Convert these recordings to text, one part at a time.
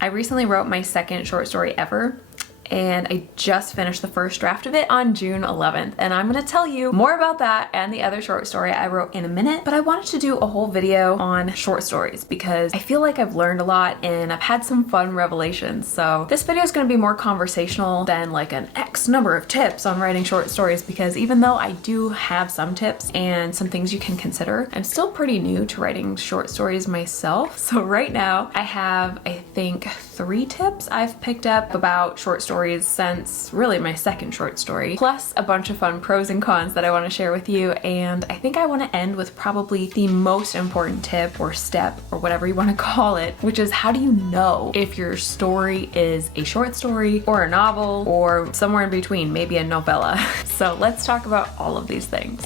I recently wrote my second short story ever, and I just finished the first draft of it on June 11th, and I'm gonna tell you more about that and the other short story I wrote in a minute. But I wanted to do a whole video on short stories because I feel like I've learned a lot and I've had some fun revelations. So this video is gonna be more conversational than like an X number of tips on writing short stories, because even though I do have some tips and some things you can consider, I'm still pretty new to writing short stories myself. So right now I have, I think, 3 tips I've picked up about short stories since really my second short story, plus a bunch of fun pros and cons that I want to share with you. And I think I want to end with probably the most important tip or step or whatever you want to call it, which is how do you know if your story is a short story or a novel or somewhere in between, maybe a novella. So let's talk about all of these things.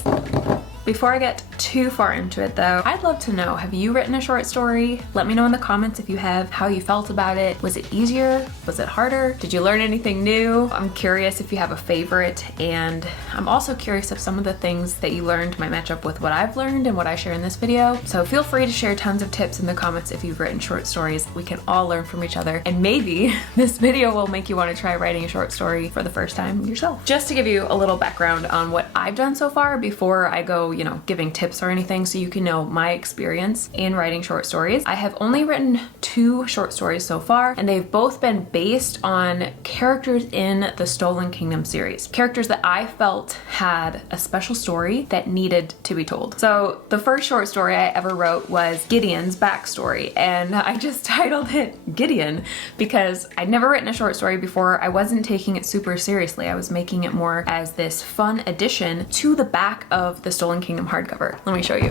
Before I get too far into it though, I'd love to know, have you written a short story? Let me know in the comments if you have, how you felt about it. Was it easier? Was it harder? Did you learn anything new? I'm curious if you have a favorite, and I'm also curious if some of the things that you learned might match up with what I've learned and what I share in this video. So feel free to share tons of tips in the comments if you've written short stories. We can all learn from each other, and maybe this video will make you want to try writing a short story for the first time yourself. Just to give you a little background on what I've done so far before I go, giving tips or anything, so you can know my experience in writing short stories. I have only written 2 short stories so far, and they've both been based on characters in the Stolen Kingdom series. Characters that I felt had a special story that needed to be told. So the first short story I ever wrote was Gideon's backstory, and I just titled it Gideon because I'd never written a short story before. I wasn't taking it super seriously. I was making it more as this fun addition to the back of the Stolen Kingdom hardcover. Let me show you.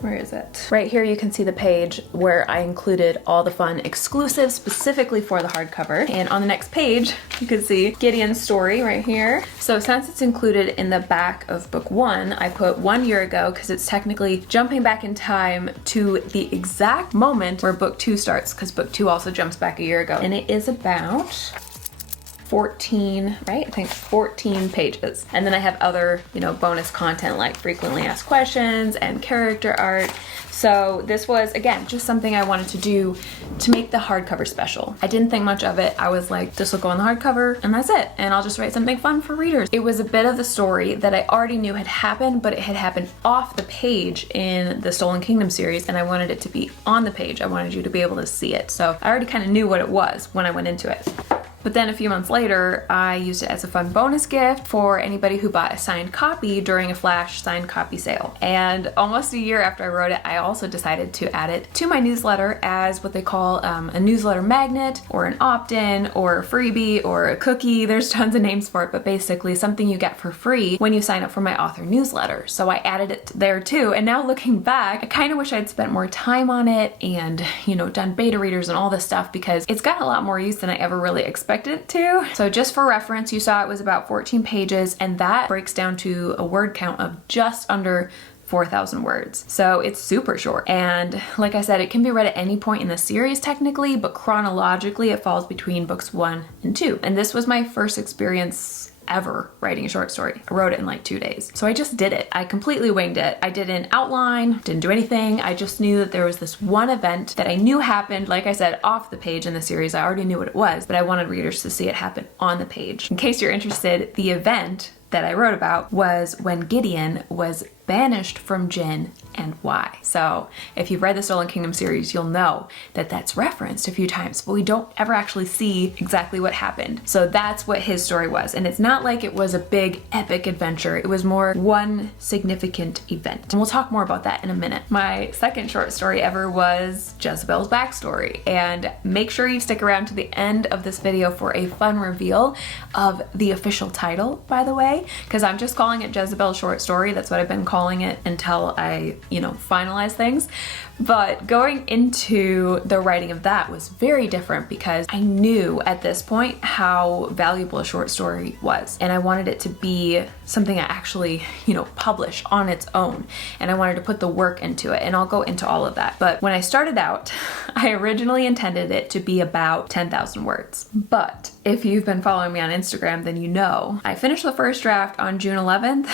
Where is it? Right here you can see the page where I included all the fun exclusives specifically for the hardcover. And on the next page, you can see Gideon's story right here. So since it's included in the back of book 1, I put 1 year ago because it's technically jumping back in time to the exact moment where book 2 starts, because book 2 also jumps back a year ago. And it is about 14, right? I think 14 pages. And then I have other, bonus content like frequently asked questions and character art. So this was, again, just something I wanted to do to make the hardcover special. I didn't think much of it. I was like, this will go on the hardcover and that's it. And I'll just write something fun for readers. It was a bit of the story that I already knew had happened, but it had happened off the page in the Stolen Kingdom series, and I wanted it to be on the page. I wanted you to be able to see it. So I already kind of knew what it was when I went into it. But then a few months later, I used it as a fun bonus gift for anybody who bought a signed copy during a flash signed copy sale. And almost a year after I wrote it, I also decided to add it to my newsletter as what they call a newsletter magnet, or an opt-in, or a freebie, or a cookie. There's tons of names for it, but basically something you get for free when you sign up for my author newsletter. So I added it there too. And now looking back, I kind of wish I'd spent more time on it and, done beta readers and all this stuff, because it's gotten a lot more use than I ever really expected it to. So just for reference, you saw it was about 14 pages, and that breaks down to a word count of just under 4,000 words. So it's super short. And like I said, it can be read at any point in the series technically, but chronologically it falls between books 1 and 2. And this was my first experience ever writing a short story. I wrote it in like 2 days. So I just did it. I completely winged it. I didn't outline, didn't do anything. I just knew that there was this one event that I knew happened, like I said, off the page in the series. I already knew what it was, but I wanted readers to see it happen on the page. In case you're interested, the event that I wrote about was when Gideon was banished from Jin, and why. So if you've read the Stolen Kingdom series, you'll know that that's referenced a few times, but we don't ever actually see exactly what happened. So that's what his story was. And it's not like it was a big epic adventure. It was more one significant event. And we'll talk more about that in a minute. My second short story ever was Jezebel's backstory. And make sure you stick around to the end of this video for a fun reveal of the official title, by the way, because I'm just calling it Jezebel's short story. That's what I've been calling it until I, finalize things. But going into the writing of that was very different because I knew at this point how valuable a short story was. And I wanted it to be something I actually, publish on its own. And I wanted to put the work into it. And I'll go into all of that. But when I started out, I originally intended it to be about 10,000 words. But if you've been following me on Instagram, then you know I finished the first draft on June 11th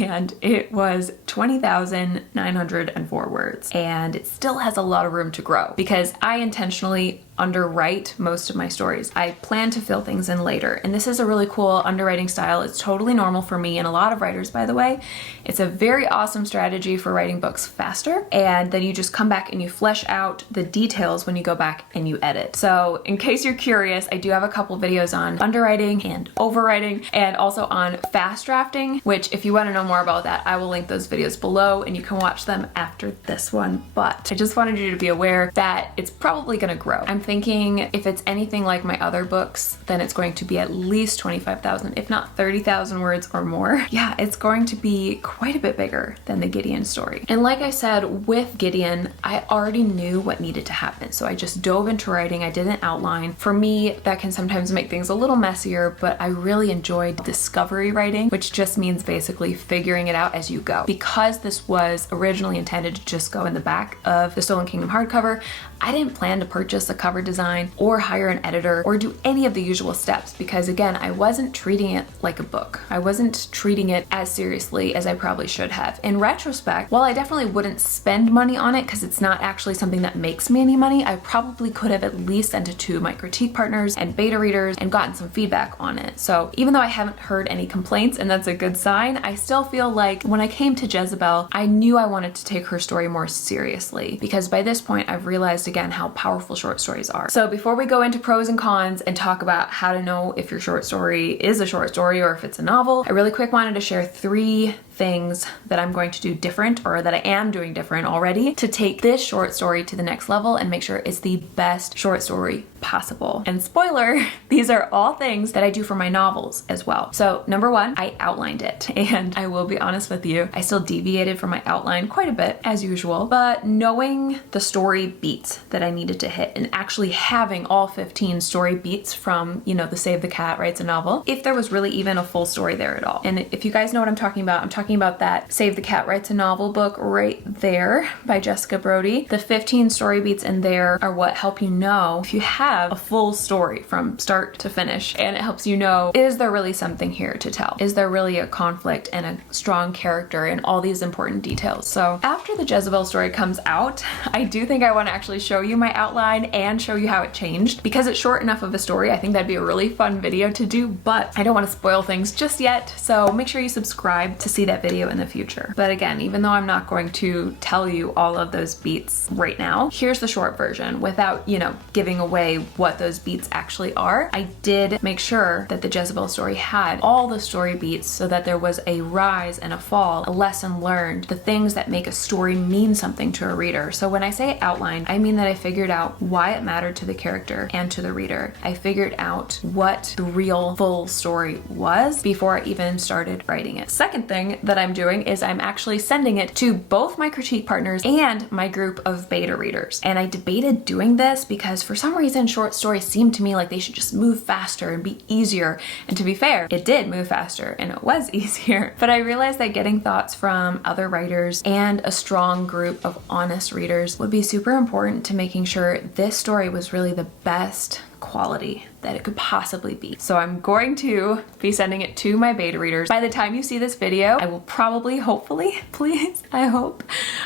and it was 20,904 words. And it still has a lot of room to grow because I intentionally underwrite most of my stories. I plan to fill things in later, and this is a really cool underwriting style. It's totally normal for me and a lot of writers, by the way. It's a very awesome strategy for writing books faster, and then you just come back and you flesh out the details when you go back and you edit. So in case you're curious, I do have a couple videos on underwriting and overwriting, and also on fast drafting, which if you want to know more about that, I will link those videos below and you can watch them after this one. But I just wanted you to be aware that it's probably going to grow. I'm thinking if it's anything like my other books, then it's going to be at least 25,000, if not 30,000 words or more. Yeah, it's going to be quite a bit bigger than the Gideon story. And like I said, with Gideon, I already knew what needed to happen. So I just dove into writing. I did an outline. For me, that can sometimes make things a little messier, but I really enjoyed discovery writing, which just means basically figuring it out as you go. Because this was originally intended to just go in the back of the Stolen Kingdom hardcover, I didn't plan to purchase a cover design or hire an editor or do any of the usual steps because, again, I wasn't treating it like a book. I wasn't treating it as seriously as I probably should have. In retrospect, while I definitely wouldn't spend money on it because it's not actually something that makes me any money, I probably could have at least sent it to my critique partners and beta readers and gotten some feedback on it. So even though I haven't heard any complaints, and that's a good sign, I still feel like when I came to Jezebel, I knew I wanted to take her story more seriously because by this point I've realized again how powerful short stories are. So before we go into pros and cons and talk about how to know if your short story is a short story or if it's a novel, I really quick wanted to share 3 things that I'm going to do different, or that I am doing different already, to take this short story to the next level and make sure it's the best short story possible. And spoiler, these are all things that I do for my novels as well. So number 1, I outlined it. And I will be honest with you, I still deviated from my outline quite a bit as usual, but knowing the story beats that I needed to hit and actually having all 15 story beats from, you know, the Save the Cat Writes a Novel, if there was really even a full story there at all. And if you guys know what I'm talking about that Save the Cat Writes a Novel book right there by Jessica Brody. The 15 story beats in there are what help you know if you have a full story from start to finish, and it helps you know, is there really something here to tell? Is there really a conflict and a strong character and all these important details? So after the Jezebel story comes out, I do think I want to actually show you my outline and show you how it changed. Because it's short enough of a story, I think that'd be a really fun video to do, but I don't want to spoil things just yet, so make sure you subscribe to see that video in the future. But again, even though I'm not going to tell you all of those beats right now, here's the short version without, you know, giving away what those beats actually are. I did make sure that the Jezebel story had all the story beats so that there was a rise and a fall, a lesson learned, the things that make a story mean something to a reader. So when I say outline, I mean that I figured out why it mattered to the character and to the reader. I figured out what the real full story was before I even started writing it. Second thing that I'm doing is I'm actually sending it to both my critique partners and my group of beta readers. And I debated doing this because for some reason short stories seemed to me like they should just move faster and be easier. And to be fair, it did move faster and it was easier. But I realized that getting thoughts from other writers and a strong group of honest readers would be super important to making sure this story was really the best quality that it could possibly be. So I'm going to be sending it to my beta readers. By the time you see this video, I will probably, hopefully, please, I hope,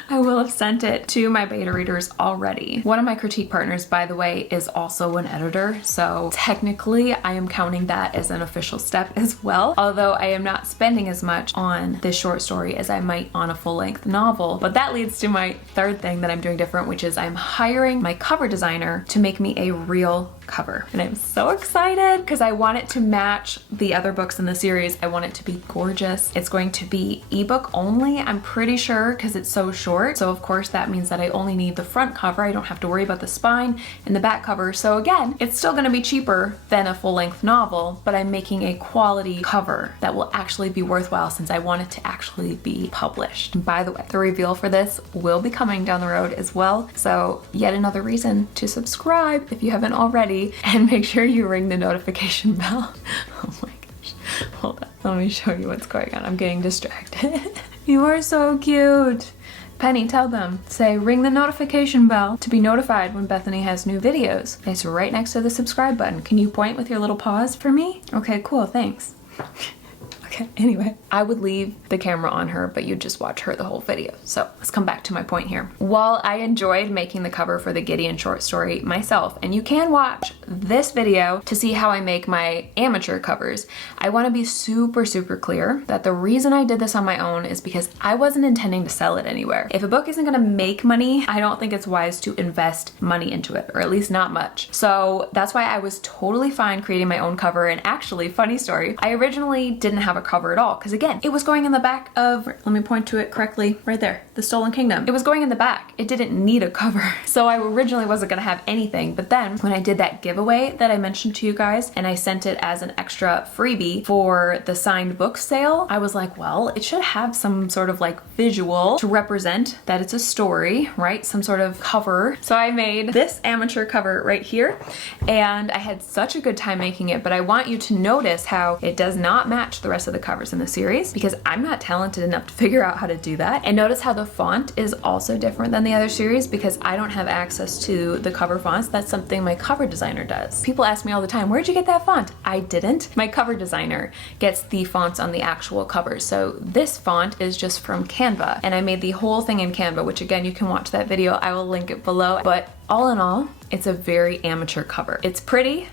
I will have sent it to my beta readers already. One of my critique partners, by the way, is also an editor, so technically I am counting that as an official step as well, although I am not spending as much on this short story as I might on a full-length novel. But that leads to my third thing that I'm doing different, which is I'm hiring my cover designer to make me a real cover. And I'm so excited because I want it to match the other books in the series. I want it to be gorgeous. It's going to be ebook only, I'm pretty sure, because it's so short. So of course that means that I only need the front cover. I don't have to worry about the spine and the back cover. So again, it's still going to be cheaper than a full-length novel, but I'm making a quality cover that will actually be worthwhile since I want it to actually be published. And by the way, the reveal for this will be coming down the road as well. So yet another reason to subscribe if you haven't already, and make sure you ring the notification bell. Oh my gosh, hold on, let me show you what's going on. I'm getting distracted. You are so cute. Penny, tell them. Say, ring the notification bell to be notified when Bethany has new videos. It's right next to the subscribe button. Can you point with your little paws for me? Okay, cool, thanks. Okay, anyway, I would leave the camera on her, but you'd just watch her the whole video. So let's come back to my point here. While I enjoyed making the cover for the Gideon short story myself, and you can watch this video to see how I make my amateur covers, I want to be super, super clear that the reason I did this on my own is because I wasn't intending to sell it anywhere. If a book isn't going to make money, I don't think it's wise to invest money into it, or at least not much. So that's why I was totally fine creating my own cover. And actually, funny story, I originally didn't have a cover at all, because again, it was going in the back of, let me point to it correctly, right there, The Stolen Kingdom. It was going in the back. It didn't need a cover. So I originally wasn't gonna have anything, but then when I did that giveaway that I mentioned to you guys, and I sent it as an extra freebie for the signed book sale, I was like, well, it should have some sort of like visual to represent that it's a story, right? Some sort of cover. So I made this amateur cover right here, and I had such a good time making it, but I want you to notice how it does not match the rest of the covers in the series, because I'm not talented enough to figure out how to do that. And notice how the font is also different than the other series, because I don't have access to the cover fonts. That's something my cover designer does. People ask me all the time, where'd you get that font? I didn't. My cover designer gets the fonts on the actual covers. So this font is just from Canva, and I made the whole thing in Canva, which again, you can watch that video. I will link it below. But all in all, it's a very amateur cover. It's pretty,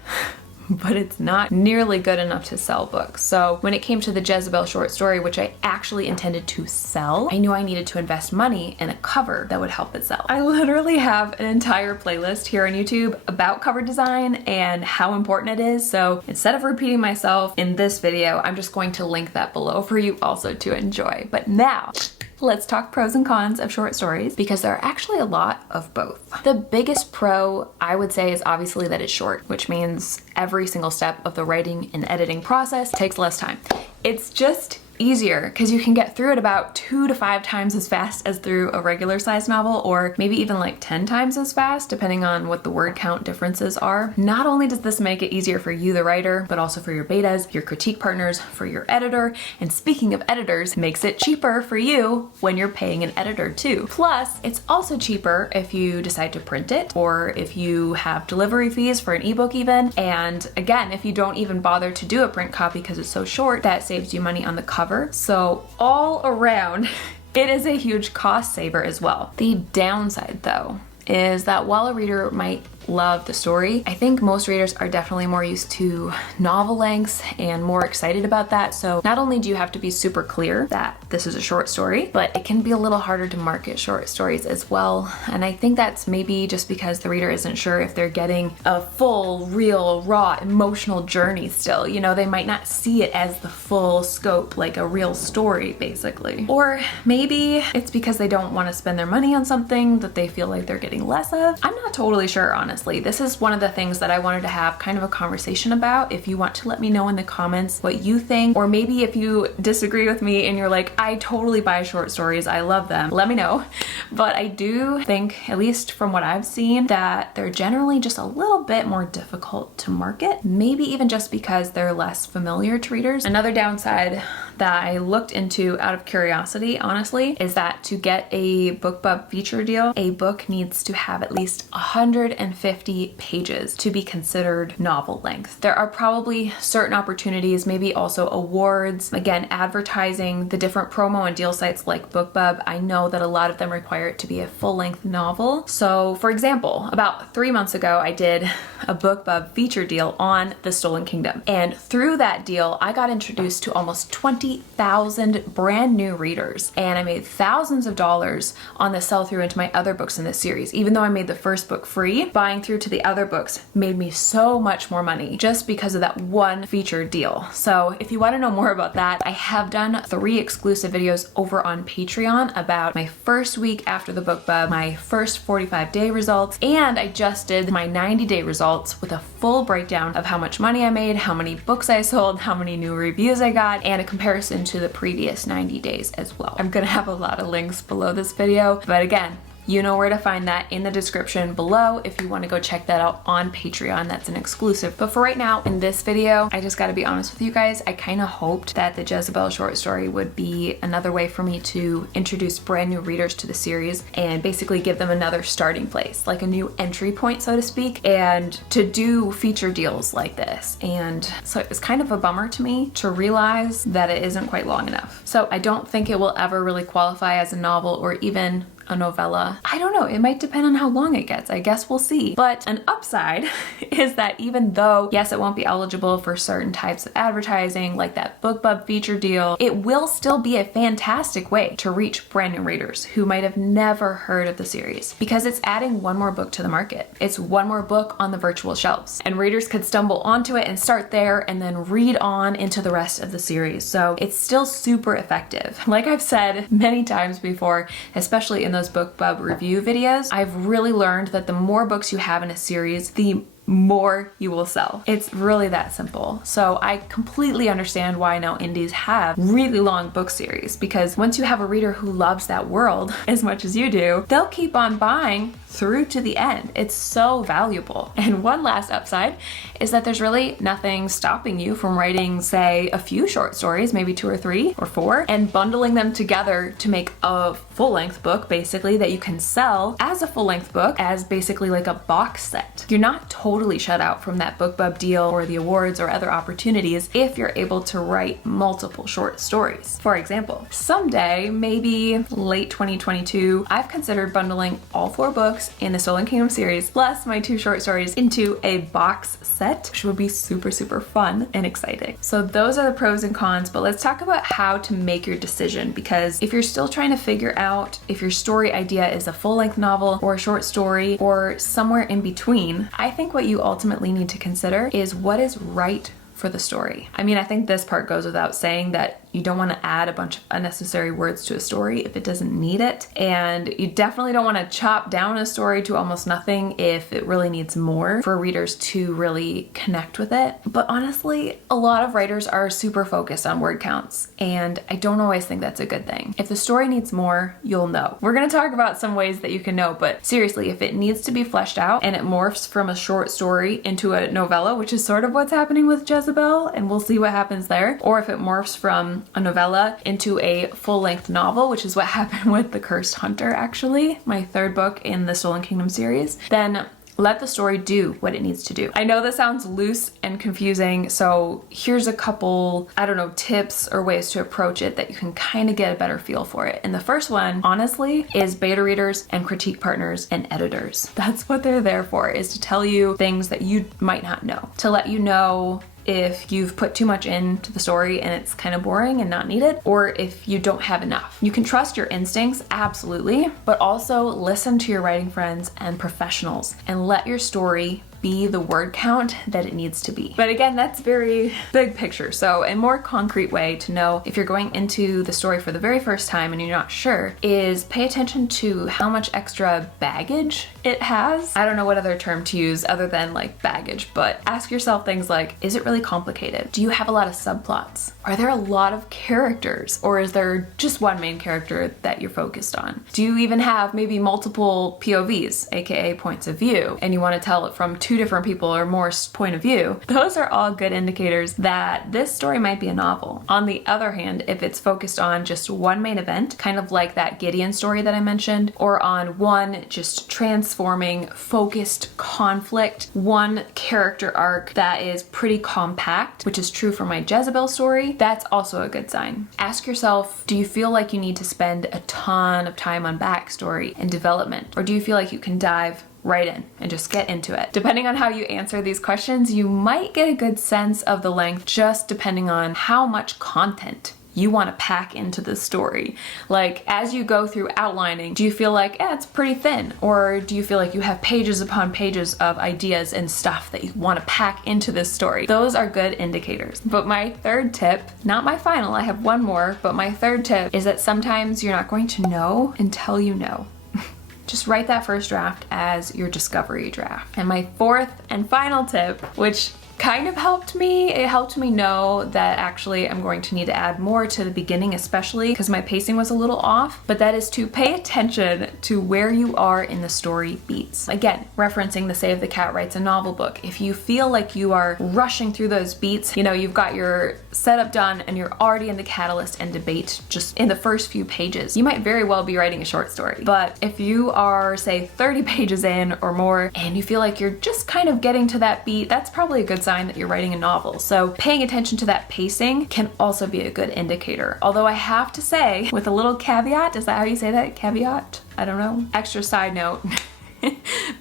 but it's not nearly good enough to sell books. So when it came to the Jezebel short story, which I actually intended to sell, I knew I needed to invest money in a cover that would help it sell. I literally have an entire playlist here on YouTube about cover design and how important it is. So instead of repeating myself in this video, I'm just going to link that below for you also to enjoy. But now, let's talk pros and cons of short stories, because there are actually a lot of both. The biggest pro, I would say, is obviously that it's short, which means every single step of the writing and editing process takes less time. It's just easier because you can get through it about 2 to 5 times as fast as through a regular sized novel, or maybe even like 10 times as fast, depending on what the word count differences are. Not only does this make it easier for you, the writer, but also for your betas, your critique partners, for your editor. And speaking of editors, makes it cheaper for you when you're paying an editor too. Plus, it's also cheaper if you decide to print it, or if you have delivery fees for an ebook even. And again, if you don't even bother to do a print copy because it's so short, that saves you money on the cover. So all around, it is a huge cost saver as well. The downside though is that while a reader might love the story, I think most readers are definitely more used to novel lengths and more excited about that. So not only do you have to be super clear that this is a short story, but it can be a little harder to market short stories as well. And I think that's maybe just because the reader isn't sure if they're getting a full, real, raw, emotional journey still. You know, they might not see it as the full scope, like a real story, basically. Or maybe it's because they don't want to spend their money on something that they feel like they're getting less of. I'm not totally sure, honestly. This is one of the things that I wanted to have kind of a conversation about. If you want to let me know in the comments what you think, or maybe if you disagree with me and you're like, I totally buy short stories, I love them, let me know. But I do think, at least from what I've seen, that they're generally just a little bit more difficult to market, maybe even just because they're less familiar to readers. Another downside that I looked into out of curiosity, honestly, is that to get a BookBub feature deal, a book needs to have at least 150 pages to be considered novel length. There are probably certain opportunities, maybe also awards, again, advertising, the different promo and deal sites like BookBub. I know that a lot of them require it to be a full-length novel. So for example, about 3 months ago, I did a BookBub feature deal on The Stolen Kingdom. And through that deal, I got introduced to almost 20,000 brand new readers. And I made thousands of dollars on the sell through into my other books in this series. Even though I made the first book free, buying through to the other books made me so much more money just because of that one feature deal. So if you want to know more about that, I have done 3 exclusive videos over on Patreon about my first week after the BookBub, my first 45-day results, and I just did my 90-day results with a full breakdown of how much money I made, how many books I sold, how many new reviews I got, and a comparison to the previous 90 days as well. I'm gonna have a lot of links below this video, but again, You know where to find that in the description below if you want to go check that out on Patreon. That's an exclusive. But for right now, in this video, I just got to be honest with you guys. I kind of hoped that the Jezebel short story would be another way for me to introduce brand new readers to the series and basically give them another starting place, like a new entry point, so to speak, and to do feature deals like this. And so it's kind of a bummer to me to realize that it isn't quite long enough. So I don't think it will ever really qualify as a novel or even a novella. I don't know, it might depend on how long it gets. I guess we'll see. But an upside is that even though, yes, it won't be eligible for certain types of advertising, like that BookBub feature deal, it will still be a fantastic way to reach brand new readers who might have never heard of the series, because it's adding one more book to the market. It's one more book on the virtual shelves, and readers could stumble onto it and start there and then read on into the rest of the series. So it's still super effective. Like I've said many times before, especially in those BookBub review videos, I've really learned that the more books you have in a series, the more you will sell. It's really that simple. So I completely understand why now indies have really long book series, because once you have a reader who loves that world as much as you do, they'll keep on buying through to the end. It's so valuable. And one last upside is that there's really nothing stopping you from writing, say, a few short stories, maybe 2 or 3 or 4, and bundling them together to make a full-length book, basically, that you can sell as a full-length book, as basically like a box set. You're not totally shut out from that BookBub deal or the awards or other opportunities if you're able to write multiple short stories. For example, someday, maybe late 2022, I've considered bundling all 4 books in the Stolen Kingdom series plus my 2 short stories into a box set, which would be super, super fun and exciting. So those are the pros and cons, but let's talk about how to make your decision, because if you're still trying to figure out if your story idea is a full-length novel or a short story or somewhere in between, I think what you ultimately need to consider is what is right for the story. I mean, I think this part goes without saying that you don't want to add a bunch of unnecessary words to a story if it doesn't need it. And you definitely don't want to chop down a story to almost nothing if it really needs more for readers to really connect with it. But honestly, a lot of writers are super focused on word counts, and I don't always think that's a good thing. If the story needs more, you'll know. We're going to talk about some ways that you can know, but seriously, if it needs to be fleshed out and it morphs from a short story into a novella, which is sort of what's happening with Jezebel, and we'll see what happens there, or if it morphs from a novella into a full-length novel, which is what happened with The Cursed Hunter, actually, my 3rd book in the Stolen Kingdom series, then let the story do what it needs to do. I know this sounds loose and confusing, so here's a couple, I don't know, tips or ways to approach it that you can kind of get a better feel for it. And the first one, honestly, is beta readers and critique partners and editors. That's what they're there for, is to tell you things that you might not know, to let you know if you've put too much into the story and it's kind of boring and not needed, or if you don't have enough. You can trust your instincts, absolutely, but also listen to your writing friends and professionals and let your story be the word count that it needs to be. But again, that's very big picture. So a more concrete way to know if you're going into the story for the very first time and you're not sure is pay attention to how much extra baggage it has. I don't know what other term to use other than like baggage, but ask yourself things like, is it really complicated? Do you have a lot of subplots? Are there a lot of characters? Or is there just one main character that you're focused on? Do you even have maybe multiple POVs, aka points of view, and you want to tell it from 2 different people or more point of view? Those are all good indicators that this story might be a novel. On the other hand, if it's focused on just one main event, kind of like that Gideon story that I mentioned, or on one just transforming, focused conflict, one character arc that is pretty compact, which is true for my Jezebel story, that's also a good sign. Ask yourself, do you feel like you need to spend a ton of time on backstory and development? Or do you feel like you can dive right in and just get into it? Depending on how you answer these questions, you might get a good sense of the length just depending on how much content you want to pack into the story. Like, as you go through outlining, do you feel like, it's pretty thin? Or do you feel like you have pages upon pages of ideas and stuff that you want to pack into this story? Those are good indicators. But my 3rd tip, not my final, I have one more, but my 3rd tip is that sometimes you're not going to know until you know. Just write that first draft as your discovery draft. And my 4th and final tip, which kind of helped me. It helped me know that actually I'm going to need to add more to the beginning, especially because my pacing was a little off, but that is to pay attention to where you are in the story beats. Again, referencing the Save the Cat Writes a Novel book. If you feel like you are rushing through those beats, you know, you've got your setup done and you're already in the catalyst and debate just in the first few pages, you might very well be writing a short story. But if you are, say, 30 pages in or more and you feel like you're just kind of getting to that beat, that's probably a good sign that you're writing a novel. So paying attention to that pacing can also be a good indicator. Although I have to say, with a little caveat, is that how you say that? Caveat? I don't know. Extra side note.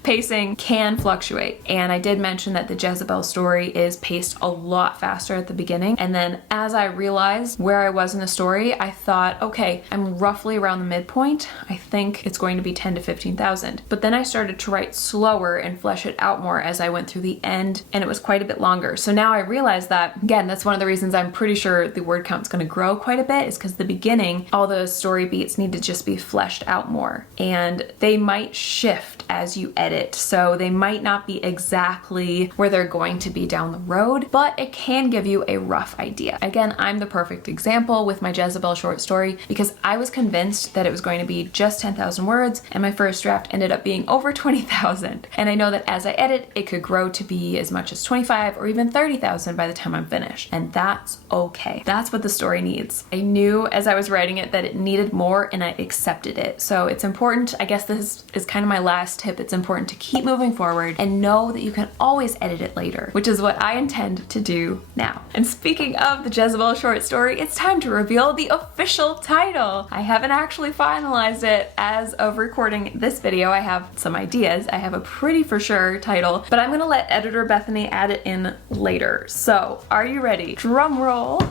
Pacing can fluctuate, and I did mention that the Jezebel story is paced a lot faster at the beginning, and then as I realized where I was in the story, I thought, okay, I'm roughly around the midpoint. I think it's going to be 10 to 15,000. But then I started to write slower and flesh it out more as I went through the end, and it was quite a bit longer. So now I realize that, again, that's one of the reasons I'm pretty sure the word count's going to grow quite a bit, is because the beginning, all those story beats need to just be fleshed out more, and they might shift as you edit. So they might not be exactly where they're going to be down the road, but it can give you a rough idea. Again, I'm the perfect example with my Jezebel short story because I was convinced that it was going to be just 10,000 words, and my first draft ended up being over 20,000. And I know that as I edit, it could grow to be as much as 25 or even 30,000 by the time I'm finished. And that's okay. That's what the story needs. I knew as I was writing it that it needed more, and I accepted it. So it's important, I guess this is kind of my last tip. It's important to keep moving forward and know that you can always edit it later, which is what I intend to do now. And speaking of the Jezebel short story, it's time to reveal the official title. I haven't actually finalized it as of recording this video. I have some ideas. I have a pretty for sure title, but I'm gonna let editor Bethany add it in later. So are you ready? Drum roll.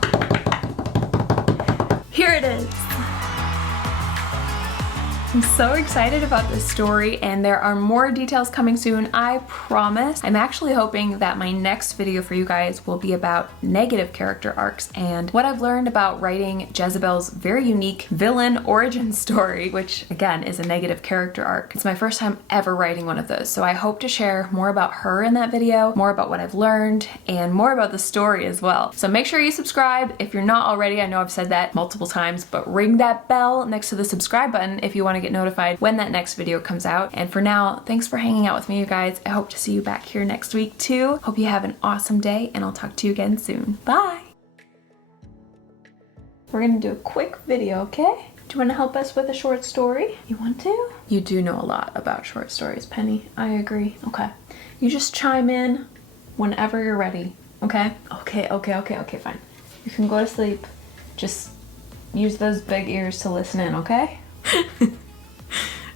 Here it is. I'm so excited about this story, and there are more details coming soon, I promise. I'm actually hoping that my next video for you guys will be about negative character arcs and what I've learned about writing Jezebel's very unique villain origin story, which again is a negative character arc. It's my first time ever writing one of those, so I hope to share more about her in that video, more about what I've learned, and more about the story as well. So make sure you subscribe if you're not already. I know I've said that multiple times, but ring that bell next to the subscribe button if you want to get notified when that next video comes out. And for now, thanks for hanging out with me, you guys. I hope to see you back here next week too. Hope you have an awesome day, and I'll talk to you again soon. Bye! We're gonna do a quick video, okay? Do you want to help us with a short story? You want to? You do know a lot about short stories, Penny. I agree. Okay. You just chime in whenever you're ready, okay? Okay, fine. You can go to sleep. Just use those big ears to listen in, okay?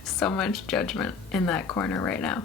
So much judgment in that corner right now.